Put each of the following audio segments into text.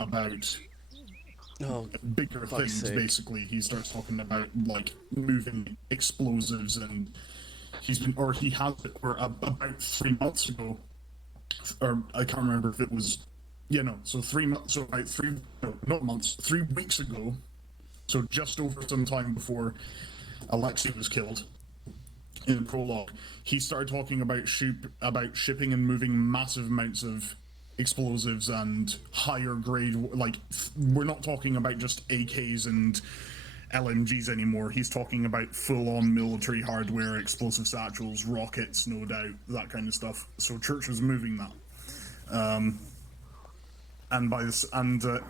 about bigger things. Sake. Basically, he starts talking about like moving explosives, and about 3 months ago, or I can't remember if it was, so 3 months, so about three, no, not months, 3 weeks ago, so just over some time before Alexei was killed. In the prologue, he started talking about shipping and moving massive amounts of explosives and higher grade. Like, we're not talking about just AKs and LMGs anymore. He's talking about full-on military hardware, explosive satchels, rockets, no doubt, that kind of stuff. So Church was moving that.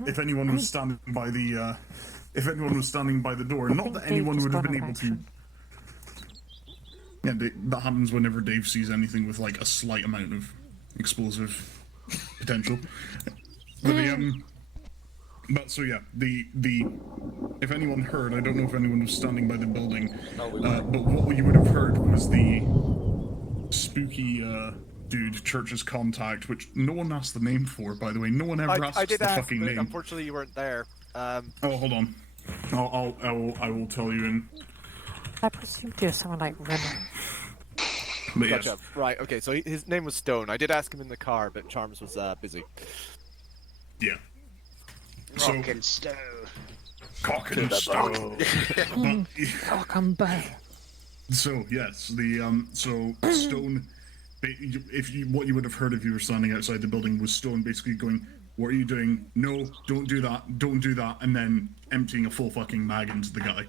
If anyone was standing by the door, not that anyone would have been able to. Yeah, that happens whenever Dave sees anything with like a slight amount of explosive potential. But so yeah, if anyone heard, I don't know if anyone was standing by the building, but what you would have heard was the spooky dude, Church's contact, which no one asked the name for, by the way. No one ever asks the fucking name. Unfortunately, you weren't there. Oh, hold on. I will tell you in. I presume there's someone like Renner. Gotcha. Yes. Right, okay, so his name was Stone. I did ask him in the car, but Charms was busy. Yeah. Rock and stone. Cock and stone. Welcome back. So, yes, so Stone, what you would have heard if you were standing outside the building was Stone basically going, "What are you doing? No, don't do that, and then emptying a full fucking mag into the guy.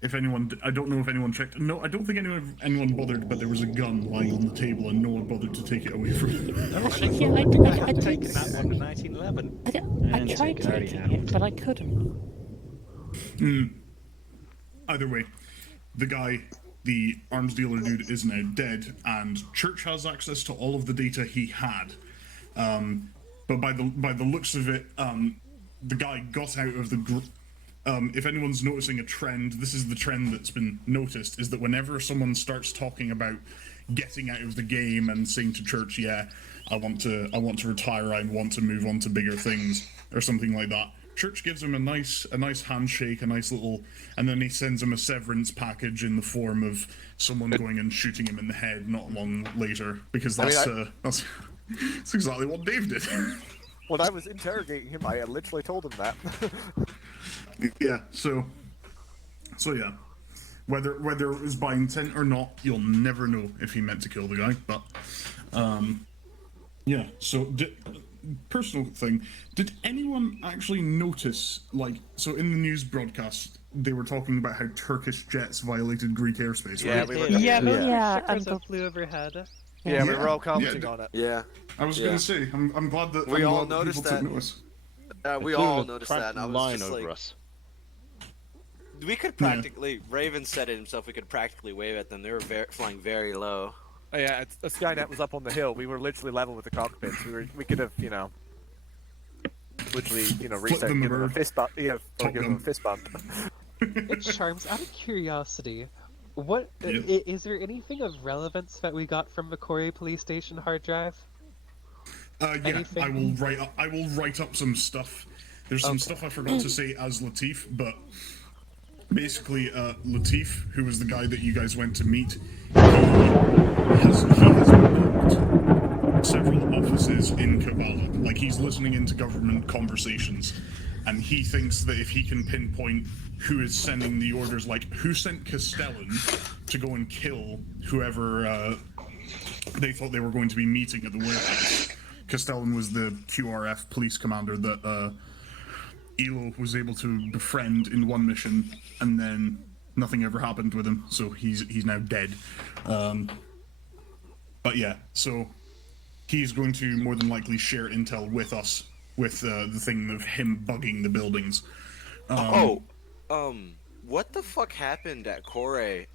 If anyone, I don't know if anyone checked. No, I don't think anyone bothered, but there was a gun lying on the table and no one bothered to take it away from him. I taken that one in 1911. I tried taking it, but I couldn't. Either way, the arms dealer dude is now dead, and Church has access to all of the data he had. But by the looks of it, the guy got out of the group. If anyone's noticing a trend, this is the trend that's been noticed, is that whenever someone starts talking about getting out of the game and saying to Church, yeah, I want to retire, I want to move on to bigger things, or something like that, Church gives him a nice handshake, a nice little, and then he sends him a severance package in the form of someone going and shooting him in the head not long later, because that's exactly what Dave did. When I was interrogating him, I literally told him that. Yeah, so yeah. Whether it was by intent or not, you'll never know if he meant to kill the guy, but yeah, so personal thing, did anyone actually notice, like, so in the news broadcast, they were talking about how Turkish jets violated Greek airspace, right? And flew overhead. Yeah, we were all commenting on it. Yeah. I was going to say, I'm glad that we all noticed that. We all noticed that, and I was just like... Us. We could practically, Raven said it himself, we could practically wave at them. They were flying very low. Oh, yeah, a Skynet was up on the hill. We were literally level with the cockpits. We could have, literally, reset and give them a fist bump. Yeah, or give them a fist bump. Charms, out of curiosity, is there anything of relevance that we got from Macquarie Police Station hard drive? Yeah, anything? I will write up some stuff. There's some stuff I forgot to say as Latif, but basically, Latif, who was the guy that you guys went to meet, he has booked several offices in Kavala. Like, he's listening into government conversations, and he thinks that if he can pinpoint who is sending the orders, like, who sent Castellan to go and kill whoever they thought they were going to be meeting at the warehouse. Castellan was the QRF police commander that Elo was able to befriend in one mission, and then nothing ever happened with him, so he's now dead. But yeah, so he's going to more than likely share intel with us with the thing of him bugging the buildings. What the fuck happened at Kore?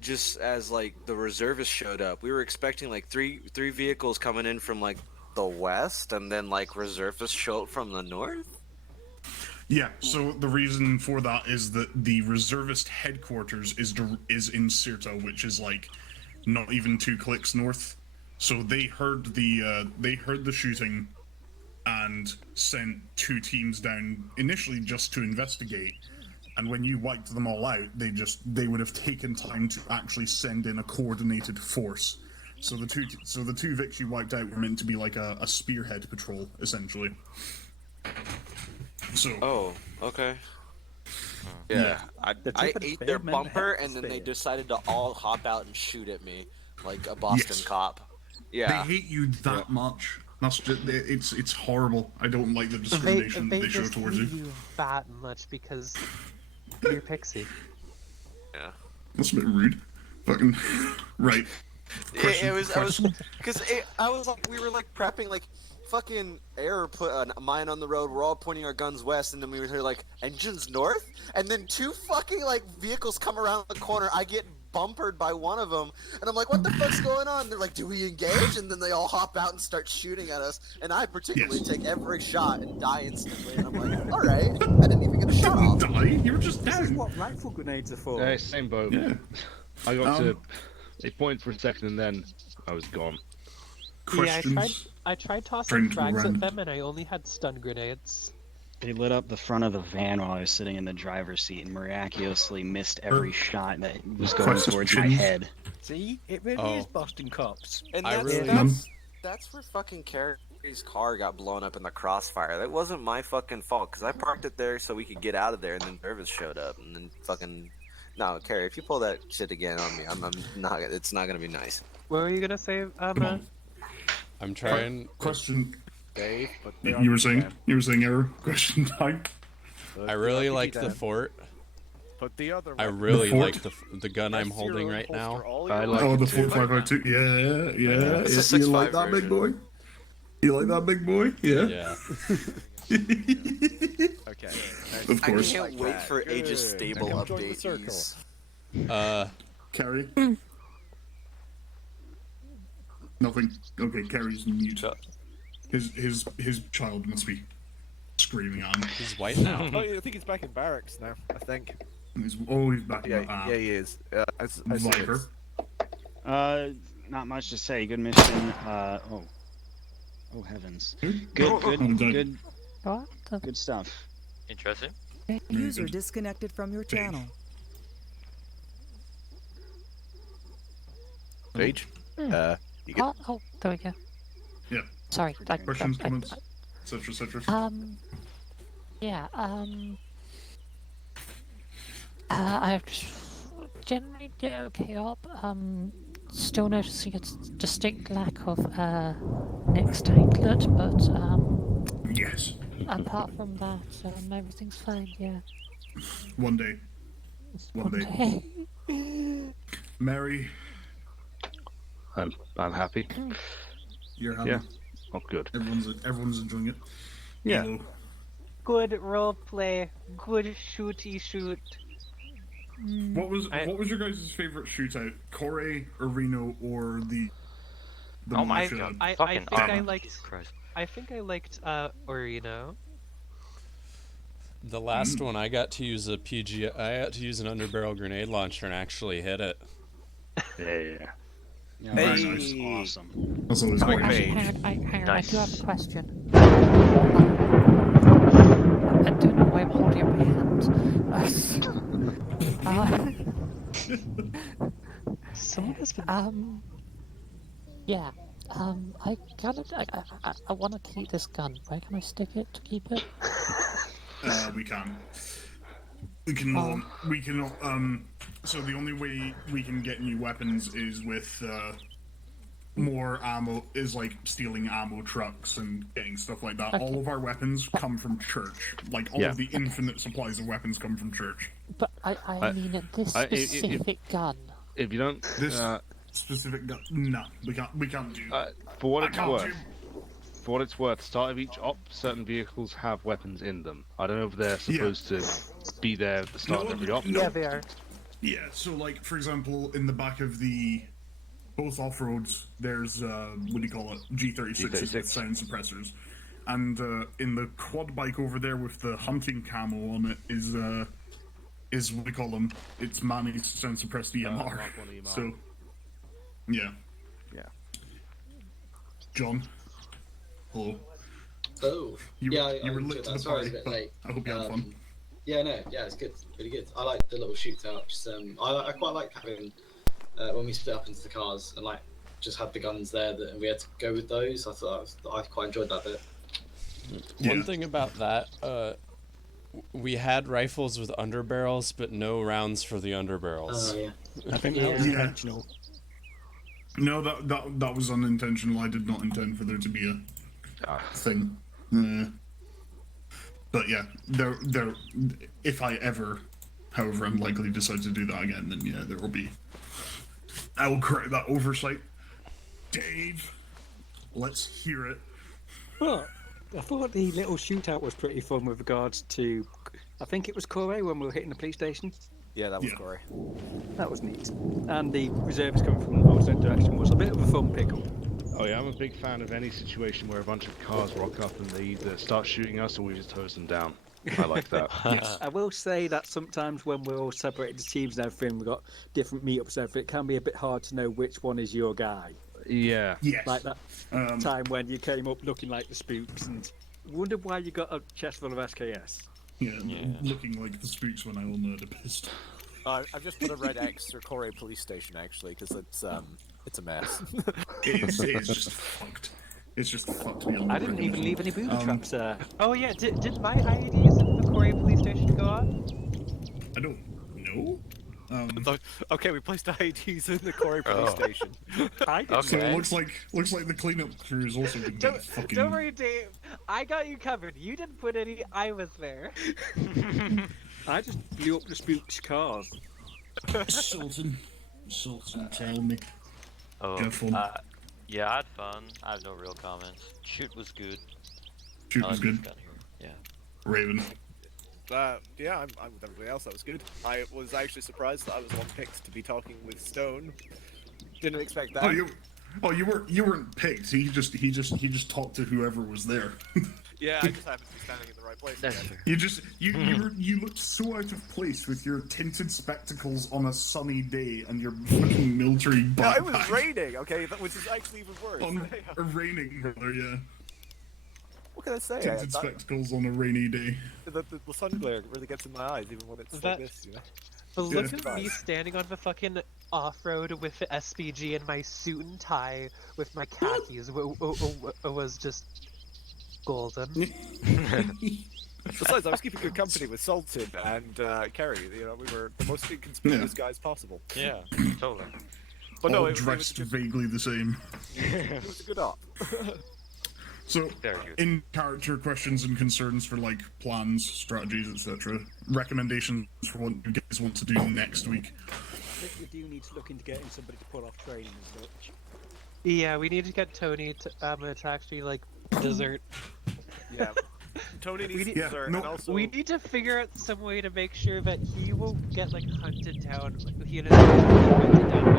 Just as like the reservists showed up, we were expecting like three vehicles coming in from like the west, and then like reservists show up from the north. Yeah, so the reason for that is that the reservist headquarters is in Sirta, which is like not even 2 clicks north. So they heard the shooting and sent 2 teams down initially just to investigate. And when you wiped them all out, they would have taken time to actually send in a coordinated force. So the two Vics you wiped out were meant to be like a spearhead patrol, essentially. So. Oh, okay. Yeah, I ate their bumper, and then they decided to all hop out and shoot at me like a Boston cop. Yeah. They hate you that much. That's just, it's horrible. I don't like the discrimination they show towards you. They just hate you that much because you're Pixie. Yeah. That's a bit rude. Fucking right. I was like, we were like prepping, like fucking Air put a mine on the road. We're all pointing our guns west, and then we were here like engines north, and then 2 fucking like vehicles come around the corner. I get bumpered by one of them, and I'm like, what the fuck's going on? They're like, do we engage? And then they all hop out and start shooting at us, and I particularly take every shot and die instantly, and I'm like, all right, I didn't even get a shot off. Die? You were just down. This is what rifle grenades are for. Same boat. Yeah. I got to it pointed for a second, and then I was gone. Questions? Yeah, I tried tossing frags at them, and I only had stun grenades. They lit up the front of the van while I was sitting in the driver's seat and miraculously missed every shot that was going towards my head. See? It really is Boston cops. And that's where fucking Carrie's car got blown up in the crossfire. That wasn't my fucking fault, because I parked it there so we could get out of there, and then Jervis showed up, and then fucking... No, Carrie, if you pull that shit again on me, I'm not. It's not gonna be nice. What were you gonna say, I'm trying. Question. Dave, but you were saying error. Question time. I really like the fort. But the other. I really like the gun I'm holding right now. I like the 4.2-Altis. Yeah. You like that big boy? You like that big boy? Yeah. Yeah. Okay. Of course. I can't wait for Aegis Stable updates. Carrie? Nothing. Okay, Carrie's mute. His child must be screaming at him. He's white now. Oh, I think he's back in barracks now. I think. He's back in Yeah, he is. Viper. Not much to say. Good mission. Oh heavens. Good stuff. Interesting. User disconnected from your channel. Paige? You get... Oh, there we go. Yeah. Sorry. Questions, comments, etc. Yeah, I've generally did okay up. Still noticing a distinct lack of next anklet, but yes. Apart from that, everything's fine. Yeah. One day. Mary. I'm happy. You're happy. Yeah. Oh, good. Everyone's enjoying it. Yeah. Elo. Good role play. Good shooty shoot. What was your guys' favorite shootout? Corey, Reno, or the oh my god! I think I liked Orino. The last one I got to use a PG. I got to use an underbarrel grenade launcher and actually hit it. Yeah, that's awesome. That's always great. Hang on, I do have a question. I don't know why I'm holding up my hand. Someone has been... Yeah. I want to keep this gun. Where can I stick it to keep it? We can. So the only way we can get new weapons is with more ammo, is like stealing ammo trucks and getting stuff like that. Okay. All of our weapons come from church. Like all of the infinite supplies of weapons come from church. But I mean this specific gun. If you don't specific gun, no, we can't do. For what it's worth, start of each op, certain vehicles have weapons in them. I don't know if they're supposed to be there at the start of every op. Yeah, they are. Yeah, so like for example, in the back of both off-roads, there's what do you call it? G36s with sound suppressors, and in the quad bike over there with the hunting camo on it is what we call them. It's Manny's sound suppressed EMR. So, yeah. John. Hello. Oh, You yeah, were I lit enjoyed to that. the Sorry, I was party. a bit late. I hope you had fun. Yeah, no, yeah, it's good, really good. I like the little shootouts. I quite like having when we split up into the cars and like just had the guns there that and we had to go with those. I quite enjoyed that bit. One thing about that, we had rifles with underbarrels, but no rounds for the underbarrels. Oh yeah, I think that was intentional. No, that was unintentional. I did not intend for there to be a thing. But yeah, there. If I ever, however unlikely, decide to do that again, then yeah, there will be. I will correct that oversight. Dave, let's hear it. Well, I thought the little shootout was pretty fun with regards to, I think it was Corey when we were hitting the police station. Yeah, that was Corey. That was neat. And the reservists coming from the opposite direction was a bit of a fun pickle. Oh yeah, I'm a big fan of any situation where a bunch of cars rock up and they either start shooting us or we just hose them down. I like that. Yes. I will say that sometimes when we're all separated to teams and everything, we've got different meetups and everything, it can be a bit hard to know which one is your guy. Yeah. Yes. Like that time when you came up looking like the spooks and wondered why you got a chest full of SKS. Yeah, looking like the spooks when I all murder pissed. I've just put a red X for Corey Police Station actually because it's a mess. It's just fucked. It's just fucked beyond. I didn't even leave any booby traps there. Oh yeah, did my IEDs at the Corey police station go off? I don't know. Okay, we placed IEDs in the Corey Police Station. So it looks like the cleanup crew is also going to be fucking. Don't worry, Dave. I got you covered. You didn't put any. I was there. I just blew up the spooks' cars. Sultan, tell me. Oh, Have fun. yeah, I had fun. I have no real comments. Shoot was good. Shoot I was like good. this gun here. Yeah. Raven. Yeah, I'm with everybody else. That was good. I was actually surprised that I was one picked to be talking with Stone. Didn't expect that. You weren't picked. He just talked to whoever was there. Yeah, I just happened to be standing in the right place. That's again. You looked so out of place with your tinted spectacles on a sunny day and your fucking military backpack. No, it was raining. Okay, which is actually even worse. Raining, rather, yeah. What can I say? Tinted spectacles on a rainy day. The sun glare really gets in my eyes, even when it's like this, you know. But look at me standing on the fucking off-road with the SPG and my suit and tie with my khakis. It was just golden. Besides, I was keeping good company with Sultan and Kerry. You know, we were the most inconspicuous guys possible. Yeah, totally. But all no, it dressed was vaguely the same. It was a good op. So, in character questions and concerns for like plans, strategies, etc., recommendations for what you guys want to do next week. I think we do need to look into getting somebody to pull off training and such. Yeah, we need to get Tony to actually like dessert. Yeah. Tony needs dessert, and also we need to figure out some way to make sure that he won't get like hunted down. Like, he and his hunted down.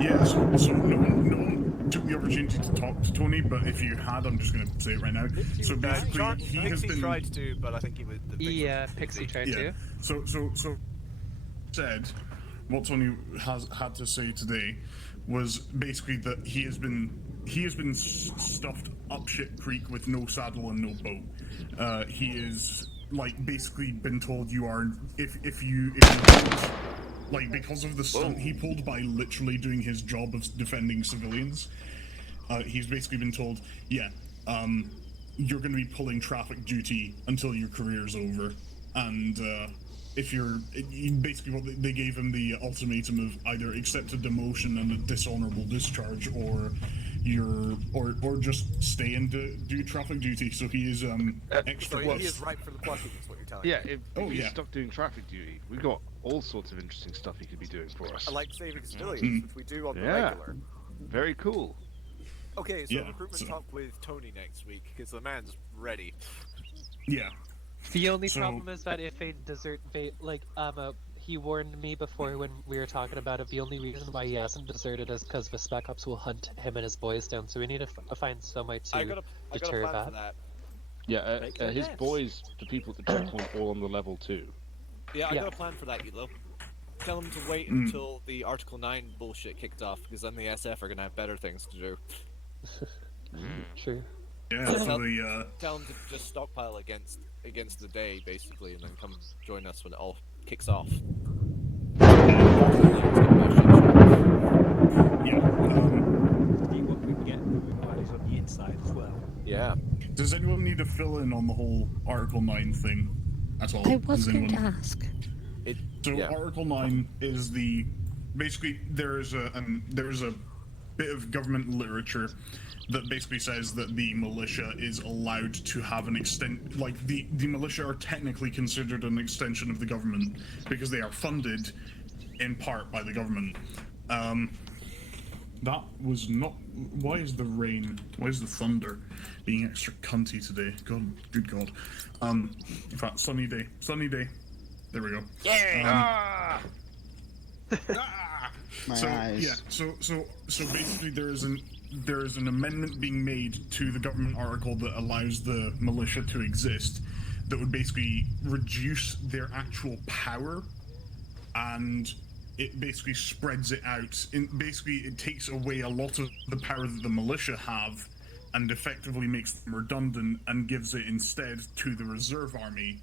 Yeah, so no one took the opportunity to talk to Tony, but if you had, I'm just going to say it right now. So basically, he has been tried to, but I think he was. Yeah, Pixie tried to. So said what Tony has had to say today was basically that he has been stuffed up shit creek with no saddle and no boat. He is like basically been told you are if you like because of the stunt he pulled by literally doing his job of defending civilians. He's basically been told, you're going to be pulling traffic duty until your career's over, and if basically what they gave him the ultimatum of either accept a demotion and a dishonorable discharge, or just stay and do traffic duty. So he is extra. So he is ripe for the plucking, is what you're telling me. Yeah, if he's stuck doing traffic duty, we've got all sorts of interesting stuff he could be doing for us. I like saving civilians, which we do on the regular. Very cool. Okay, so recruitment talk with Tony next week, because the man's ready. Yeah. The only problem is that if a desert he warned me before when we were talking about it, the only reason why he hasn't deserted is because the Spec Ops will hunt him and his boys down, so we need to find some way to deter that. Yeah, his boys, the people at the checkpoint, all on the level 2. Yeah, I got a plan for that, Elo. Tell him to wait until the Article 9 bullshit kicked off, because then the SF are going to have better things to do. True. Yeah, So for the tell them to just stockpile against the day, basically, and then come join us when it all kicks off. See what we can get guys on the inside as well. Yeah. Does anyone need to fill in on the whole Article 9 thing at all? I was Does going to anyone... ask. Article 9 is basically there's a bit of government literature that basically says that the militia is allowed to have an extent, like the militia are technically considered an extension of the government because they are funded in part by the government. That was not. Why is the thunder being extra cunty today? God, good God. In fact, sunny day. There we go. Yeah. My eyes. Yeah. So basically, there is an amendment being made to the government article that allows the militia to exist, that would basically reduce their actual power, and it basically spreads it out. Basically, it takes away a lot of the power that the militia have, and effectively makes them redundant, and gives it instead to the reserve army.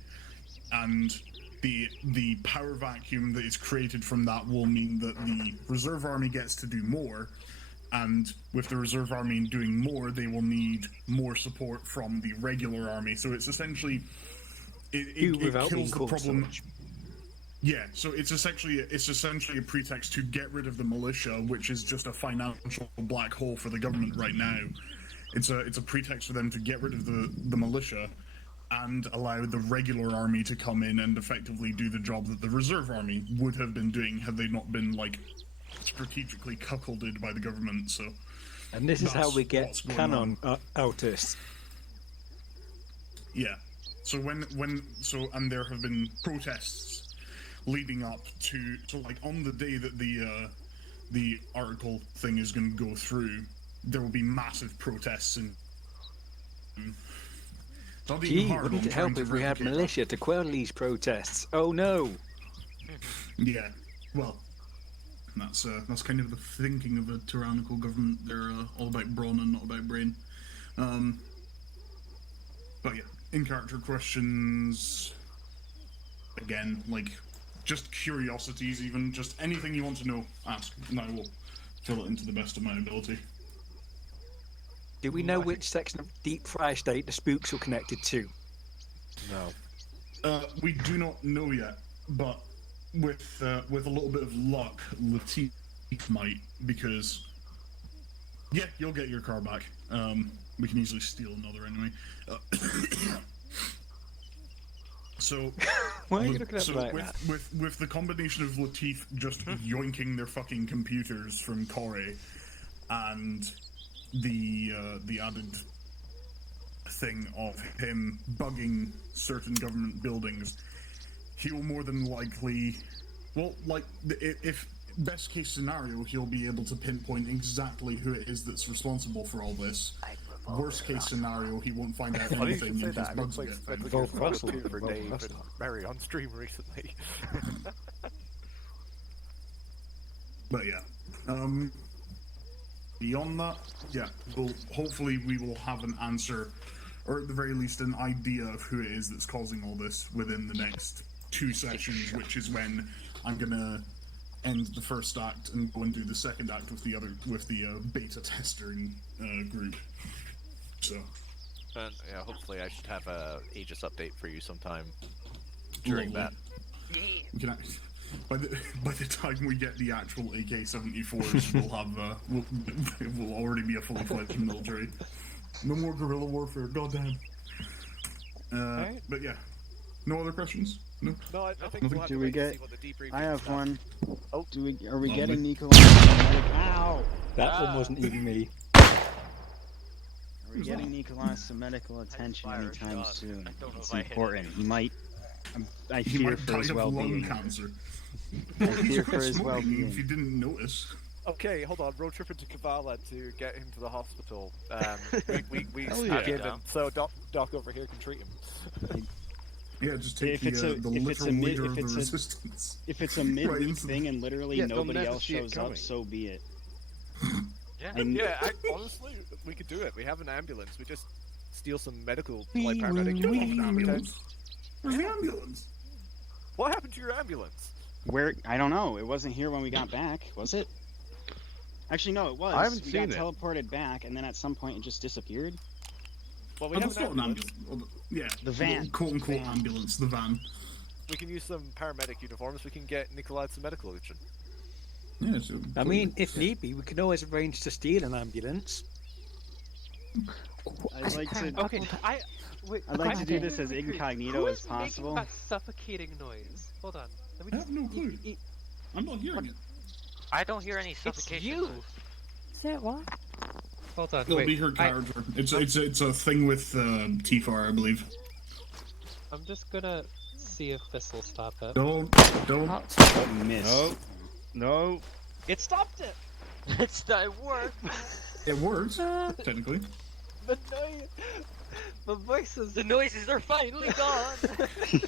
And the power vacuum that is created from that will mean that the reserve army gets to do more, and with the reserve army doing more, they will need more support from the regular army. So it's essentially it kills the problem. Yeah, so it's essentially a pretext to get rid of the militia, which is just a financial black hole for the government right now. It's a pretext for them to get rid of the militia and allow the regular army to come in and effectively do the job that the reserve army would have been doing had they not been strategically cuckolded by the government. So, and this is how we get canon Altis. Yeah. So and there have been protests leading up to on the day that the article thing is going to go through, there will be massive protests and. Wouldn't it help if we had militia to quell these protests? Oh no! Yeah, well, that's kind of the thinking of a tyrannical government. They're all about brawn and not about brain. But yeah, in-character questions. Again, just curiosities, even just anything you want to know, ask, and I will fill it into the best of my ability. Do we know which section of Deep Fry State the spooks were connected to? No. We do not know yet, but with a little bit of luck, Latif might, because you'll get your car back. We can easily steal another anyway. So why are you looking at me like that? With the combination of Latif just yoinking their fucking computers from Corey, and the added thing of him bugging certain government buildings, he will more than likely, if best case scenario, he'll be able to pinpoint exactly who it is that's responsible for all this. Worst case scenario, he won't find out anything and his bugs will get found. For Dave and Mary on stream recently. But yeah, beyond that, hopefully we will have an answer, or at the very least an idea of who it is that's causing all this within the next 2 sessions, which is when I'm gonna end the first act and go and do the second act with the beta testing group. So, and yeah, hopefully I should have a Aegis update for you sometime during that. We can by the time we get the actual AK-74s, we'll have we'll already be a fully fledged military. No more guerrilla warfare, goddamn. Right. But yeah, no other questions? No. No, I think we'll have do to we wait to get? see what the debriefing I have stuff. one. Oh, Are we getting Nikolai? Ow! That one wasn't even me. Are we getting Nikolai some medical attention anytime soon? It's important. He might. I fear for his well-being. I fear for his well-being. If you didn't notice. Okay, hold on. Road tripping to Kavala to get him to the hospital. We Hell snuck yeah. in him, so Doc over here can treat him. Yeah, just take If it's the a- if literal it's a leader if of the it's a- resistance. If it's a midweek thing and literally Yeah, they'll nobody never else see it shows up, coming. so be it. Yeah. And Yeah, honestly, we could do it. We have an ambulance. We just steal some medical like paramedic uniforms. Where's the ambulance? What happened to your ambulance? Where? I don't know. It wasn't here when we got back, was it? Actually, no, it was. I haven't we seen got it. teleported back, and then at some point it just disappeared. Well, we Oh, have that's an not an ambulance. ambulance. Yeah, The van. Quote-unquote ambulance, the van. We can use some paramedic uniforms. We can get Nikolai some medical attention. Yeah, so I mean, if need be, we can always arrange to steal an ambulance. I'd like to. Okay, wait, I'd like to do I'm this as really curious. incognito Who as is making possible. that suffocating noise? Hold on. Let me I just... have no clue. I'm not hearing it. I don't hear any It's suffocation. you! Is it what? Hold on, It'll wait. be her character. It's a thing with T4, I believe. I'm just gonna see if this will stop it. Don't. Oh, miss. No. It stopped it! It worked! It works, technically. The noise... The voices... The noises are finally gone!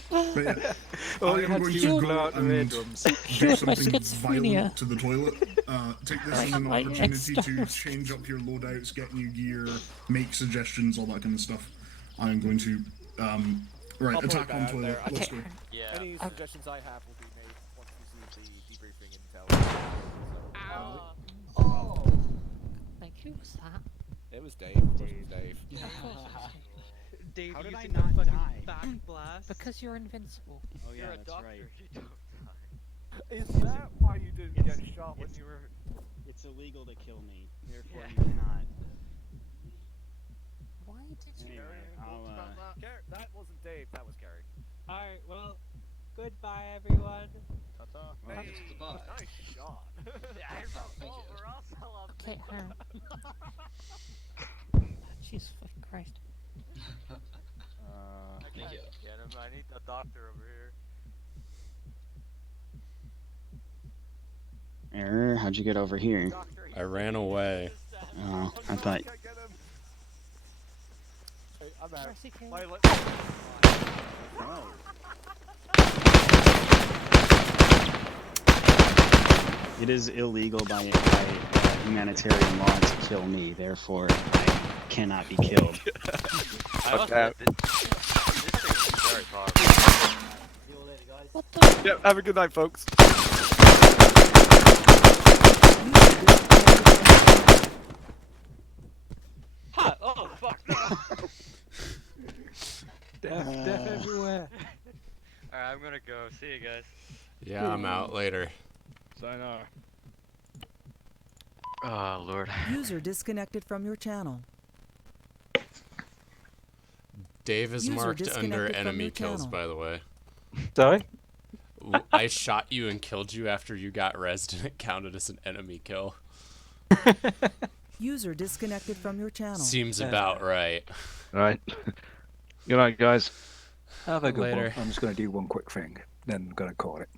But yeah, Oh, I you am had going to to blow go out the and eardrums. do Cure my something schizophrenia. violent to the toilet. Take this as an Like opportunity to extras. change up your loadouts, get new gear, make suggestions, all that kind of stuff. I am going to, right, I'll put attack that on out toilet. there. Let's go. Yeah. Any suggestions I have will be made once we see the debriefing intel. Like, who was that? It was Dave. Of course it was Dave. Dave How did I using not the fucking die? back blast. Because you're invincible. Oh yeah, You're a that's doctor. right. You don't die. Is that why you didn't get shot when it's- you were... It's illegal to kill me. Therefore, you cannot. Why did you? Anyway, I'll That wasn't Dave, that was Gary. Alright, well, goodbye everyone. Well, Hey, nice shot. Okay, her. Jesus fucking Christ. Thank you. Get him. I need a doctor over here. How'd you get over here? I ran away. Oh, I thought. Hey, I'm out. Mercy King. It is illegal by humanitarian law to kill me. Therefore, I cannot be killed. I also, this thing is very powerful. What the? Yep, have a good night, folks. Ha! Oh, fuck no! Death everywhere. Alright, I'm gonna go. See you guys. Yeah, I'm out later. Sayonara. Oh, Lord. User disconnected from your channel. Dave is User marked disconnected under from enemy your kills, channel. by the way. Sorry? I shot you and killed you after you got rezzed, and it counted as an enemy kill. User disconnected from your channel. Seems about right. Right. Good night, guys. Have a good Later. one. I'm just going to do one quick thing, then I'm going to call it.